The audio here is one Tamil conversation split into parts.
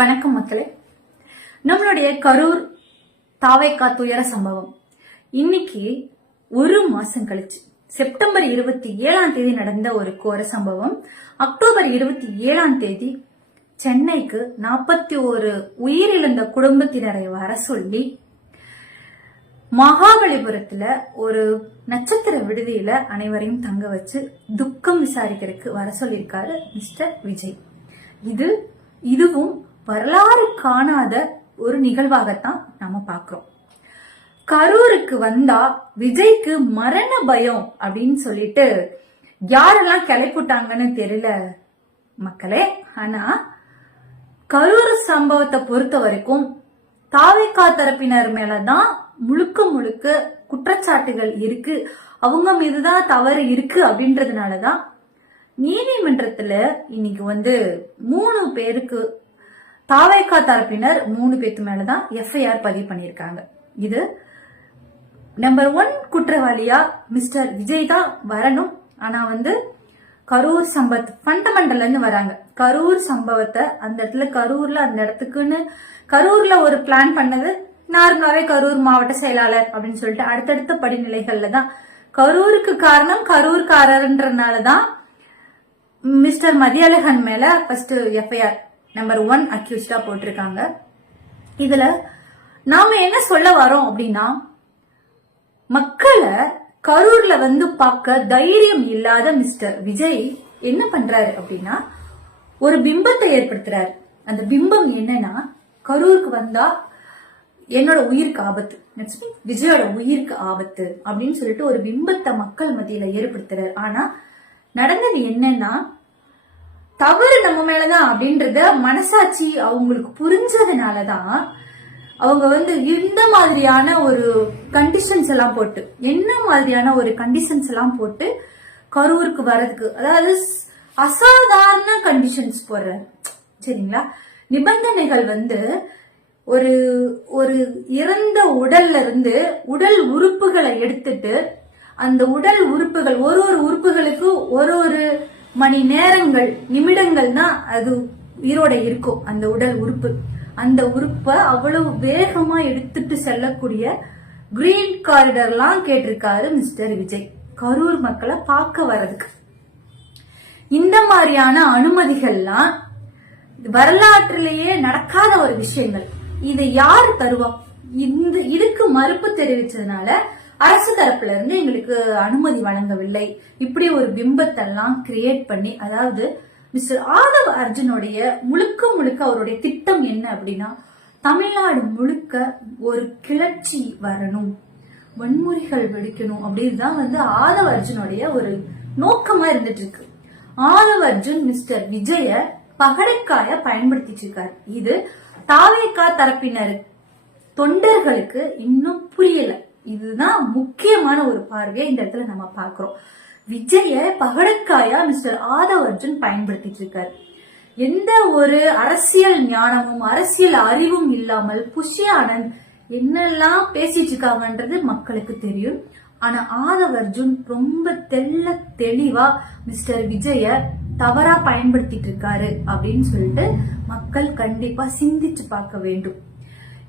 வணக்கம் மக்களே நம்மளுடைய கரூர் தாவைக்கா துயர சம்பவம் இன்னைக்கு ஒரு மாசம் கழிச்சு செப்டம்பர் இருபத்தி ஏழாம் தேதி நடந்த ஒரு கோர சம்பவம் அக்டோபர் இருபத்தி ஏழாம் தேதி சென்னைக்கு நாற்பத்தி ஒரு உயிரிழந்த குடும்பத்தினரை வர சொல்லி மகாபலிபுரத்துல ஒரு நட்சத்திர விடுதியில அனைவரையும் தங்க வச்சு துக்கம் விசாரிக்கிறதுக்கு வர சொல்லியிருக்காரு மிஸ்டர் விஜய் இது இதுவும் வரலாறு காணாத ஒரு நிகழ்வாகத்தான் நம்ம பாக்குறோம் கரூருக்கு வந்தா விஜய்க்கு மரண பயம் அப்படின்னு சொல்லிட்டு யாரெல்லாம் கிளப்பிட்டாங்கன்னு தெரியல மக்களே ஆனா கரூர் சம்பவத்தை பொறுத்த வரைக்கும் தாவிக்கா தரப்பினர் மேலதான் முழுக்க முழுக்க குற்றச்சாட்டுகள் இருக்கு அவங்க மீதுதான் தவறு இருக்கு அப்படின்றதுனாலதான் நீதிமன்றத்துல இன்னைக்கு வந்து மூணு பேருக்கு தாவைக்கா தரப்பினர் மூணு பேத்து மேலதான் எஃப்ஐஆர் பதிவு பண்ணியிருக்காங்க இது நம்பர் ஒன் குற்றவாளியா மிஸ்டர் விஜய் தான் வரணும் ஆனா வந்து கரூர் சம்பத் பண்டமண்டல இருந்து வராங்க கரூர் சம்பவத்தை அந்த இடத்துல கரூர்ல அந்த இடத்துக்குன்னு கரூர்ல ஒரு பிளான் பண்ணது நார்மலாவே கரூர் மாவட்ட செயலாளர் அப்படின்னு சொல்லிட்டு அடுத்தடுத்த படிநிலைகள்ல தான் கரூருக்கு காரணம் கரூர்காரர்ன்றனால தான் மிஸ்டர் மதியழகன் மேல ஃபர்ஸ்ட் எஃப்ஐஆர் நம்பர் ஒன் அக்யூஸ்டா போட்டிருக்காங்க இதுல நாம என்ன சொல்ல வரோம் அப்படின்னா மக்களை கரூர்ல வந்து பார்க்க தைரியம் இல்லாத மிஸ்டர் விஜய் என்ன பண்றாரு அப்படின்னா ஒரு பிம்பத்தை ஏற்படுத்துறாரு அந்த பிம்பம் என்னன்னா கரூருக்கு வந்தா என்னோட உயிருக்கு ஆபத்து விஜயோட உயிருக்கு ஆபத்து அப்படின்னு சொல்லிட்டு ஒரு பிம்பத்தை மக்கள் மத்தியில ஏற்படுத்துறாரு ஆனா நடந்தது என்னன்னா தவறு நம்ம மேலதான் அப்படின்றத மனசாட்சி அவங்களுக்கு புரிஞ்சதுனாலதான் அவங்க வந்து இந்த மாதிரியான ஒரு கண்டிஷன்ஸ் எல்லாம் போட்டு என்ன மாதிரியான ஒரு கண்டிஷன்ஸ் எல்லாம் போட்டு கரூருக்கு வர்றதுக்கு அதாவது அசாதாரண கண்டிஷன்ஸ் போடுற சரிங்களா நிபந்தனைகள் வந்து ஒரு ஒரு இறந்த உடல்ல இருந்து உடல் உறுப்புகளை எடுத்துட்டு அந்த உடல் உறுப்புகள் ஒரு ஒரு உறுப்புகளுக்கு ஒரு ஒரு மணி நேரங்கள் நிமிடங்கள்னா அது உயிரோட இருக்கும் அந்த உடல் உறுப்பு அந்த உறுப்பை அவ்வளவு வேகமா எடுத்துட்டு செல்லக்கூடிய கிரீன் எல்லாம் கேட்டிருக்காரு மிஸ்டர் விஜய் கரூர் மக்களை பார்க்க வர்றதுக்கு இந்த மாதிரியான அனுமதிகள்லாம் வரலாற்றிலேயே நடக்காத ஒரு விஷயங்கள் இதை யார் தருவா இந்த இதுக்கு மறுப்பு தெரிவிச்சதுனால அரசு தரப்புல இருந்து எங்களுக்கு அனுமதி வழங்கவில்லை இப்படி ஒரு பிம்பத்தெல்லாம் கிரியேட் பண்ணி அதாவது மிஸ்டர் ஆதவ் அர்ஜுனுடைய முழுக்க முழுக்க அவருடைய திட்டம் என்ன அப்படின்னா தமிழ்நாடு முழுக்க ஒரு கிளர்ச்சி வரணும் வன்முறைகள் வெடிக்கணும் அப்படின்னு தான் வந்து ஆதவ அர்ஜுனுடைய ஒரு நோக்கமா இருந்துட்டு இருக்கு ஆதவ் அர்ஜுன் மிஸ்டர் விஜய பகடைக்காய பயன்படுத்திட்டு இருக்காரு இது தாவேக்கா தரப்பினர் தொண்டர்களுக்கு இன்னும் புரியல இதுதான் முக்கியமான ஒரு பார்வையை இந்த இடத்துல நம்ம பாக்குறோம் விஜய பகடக்காயா மிஸ்டர் ஆதவ் அர்ஜுன் பயன்படுத்திட்டு இருக்காரு எந்த ஒரு அரசியல் ஞானமும் அரசியல் அறிவும் இல்லாமல் புஷி ஆனந்த் என்னெல்லாம் பேசிட்டு இருக்காங்கன்றது மக்களுக்கு தெரியும் ஆனா ஆதவ் அர்ஜுன் ரொம்ப தெல்ல தெளிவா மிஸ்டர் விஜய தவறா பயன்படுத்திட்டு இருக்காரு அப்படின்னு சொல்லிட்டு மக்கள் கண்டிப்பா சிந்திச்சு பார்க்க வேண்டும்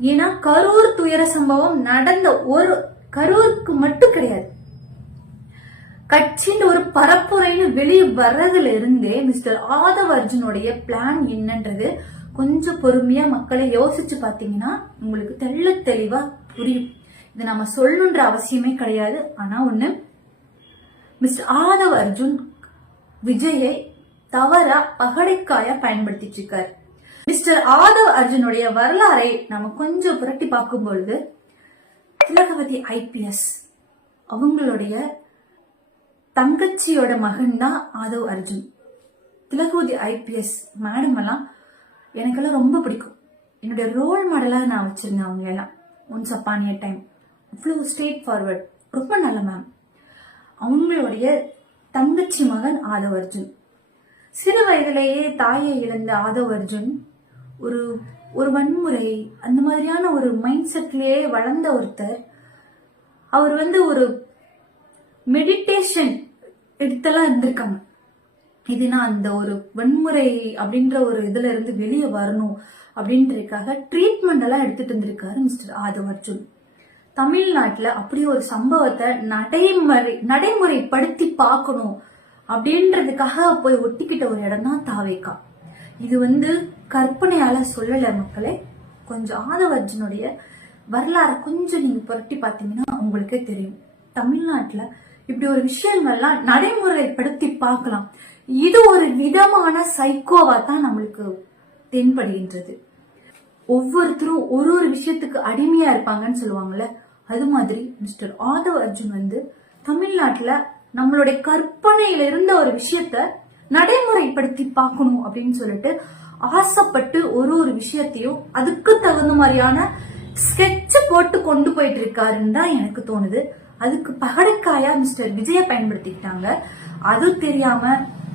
ஏன்னா கரூர் துயர சம்பவம் நடந்த ஒரு கரூருக்கு மட்டும் கிடையாது கட்சின் ஒரு பரப்புரைன்னு வெளியே வர்றதுல இருந்தே மிஸ்டர் ஆதவ அர்ஜுனுடைய பிளான் என்னன்றது கொஞ்சம் பொறுமையா மக்களை யோசிச்சு பாத்தீங்கன்னா உங்களுக்கு தெள்ள தெளிவா புரியும் இது நம்ம சொல்லணுன்ற அவசியமே கிடையாது ஆனா ஒண்ணு மிஸ்டர் ஆதவ் அர்ஜுன் விஜயை தவறா அகடைக்காயா பயன்படுத்திட்டு இருக்காரு மிஸ்டர் ஆதவ் அர்ஜுனுடைய வரலாறை நம்ம கொஞ்சம் புரட்டி பார்க்கும் பொழுது திலகவதி ஐபிஎஸ் அவங்களுடைய தங்கச்சியோட மகன் தான் ஆதவ் அர்ஜுன் திலகவதி ஐபிஎஸ் மேடம் எல்லாம் எனக்கெல்லாம் ரொம்ப பிடிக்கும் என்னுடைய ரோல் மாடலாக நான் வச்சிருந்தேன் அவங்க எல்லாம் ஒன்ஸ் அப்பான் டைம் அவ்வளோ ஸ்ட்ரெயிட் ஃபார்வர்ட் ரொம்ப நல்ல மேம் அவங்களுடைய தங்கச்சி மகன் ஆதவ் அர்ஜுன் சிறு வயதிலேயே தாயை இழந்த ஆதவ் அர்ஜுன் ஒரு ஒரு வன்முறை அந்த மாதிரியான ஒரு மைண்ட் செட்லயே வளர்ந்த ஒருத்தர் அவர் வந்து ஒரு மெடிடேஷன் எடுத்தெல்லாம் இருந்திருக்காங்க இது நான் அந்த ஒரு வன்முறை அப்படின்ற ஒரு இதுல இருந்து வெளியே வரணும் அப்படின்றதுக்காக ட்ரீட்மெண்ட் எல்லாம் எடுத்துட்டு இருந்திருக்காரு மிஸ்டர் ஆதவ் அர்ஜுன் தமிழ்நாட்டில் அப்படி ஒரு சம்பவத்தை நடைமுறை நடைமுறைப்படுத்தி பார்க்கணும் அப்படின்றதுக்காக போய் ஒட்டிக்கிட்ட ஒரு இடம் தான் தாவேக்கா இது வந்து கற்பனையால சொல்லல மக்களே கொஞ்சம் ஆதவர்ஜனுடைய வரலாறு கொஞ்சம் நீங்க புரட்டி பாத்தீங்கன்னா உங்களுக்கே தெரியும் தமிழ்நாட்டுல இப்படி ஒரு விஷயங்கள்லாம் நடைமுறைப்படுத்தி பார்க்கலாம் இது ஒரு விதமான சைக்கோவா தான் நம்மளுக்கு தென்படுகின்றது ஒவ்வொருத்தரும் ஒரு ஒரு விஷயத்துக்கு அடிமையா இருப்பாங்கன்னு சொல்லுவாங்கல்ல அது மாதிரி மிஸ்டர் ஆதவ் அர்ஜுன் வந்து தமிழ்நாட்டுல நம்மளுடைய கற்பனையில இருந்த ஒரு விஷயத்த நடைமுறை பயன்படுத்தி பார்க்கணும் அப்படின்னு சொல்லிட்டு ஆசைப்பட்டு ஒரு ஒரு விஷயத்தையும் அதுக்கு தகுந்த மாதிரியான ஸ்கெட்ச் போட்டு கொண்டு போயிட்டு இருக்காருன்னு தான் எனக்கு தோணுது அதுக்கு பகடைக்காயா மிஸ்டர் விஜய பயன்படுத்திக்கிட்டாங்க அது தெரியாம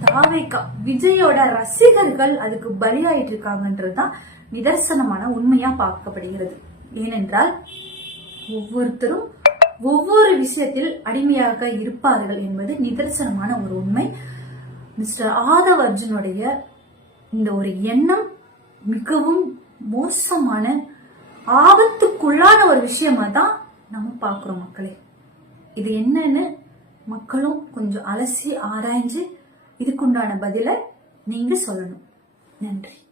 தாவைக்கா விஜயோட ரசிகர்கள் அதுக்கு பலியாயிட்டு இருக்காங்கன்றதுதான் நிதர்சனமான உண்மையா பார்க்கப்படுகிறது ஏனென்றால் ஒவ்வொருத்தரும் ஒவ்வொரு விஷயத்தில் அடிமையாக இருப்பார்கள் என்பது நிதர்சனமான ஒரு உண்மை மிஸ்டர் ஆதவ் அர்ஜுனுடைய இந்த ஒரு எண்ணம் மிகவும் மோசமான ஆபத்துக்குள்ளான ஒரு விஷயமா தான் நம்ம பார்க்குறோம் மக்களே இது என்னன்னு மக்களும் கொஞ்சம் அலசி ஆராய்ஞ்சு இதுக்குண்டான பதிலை நீங்க சொல்லணும் நன்றி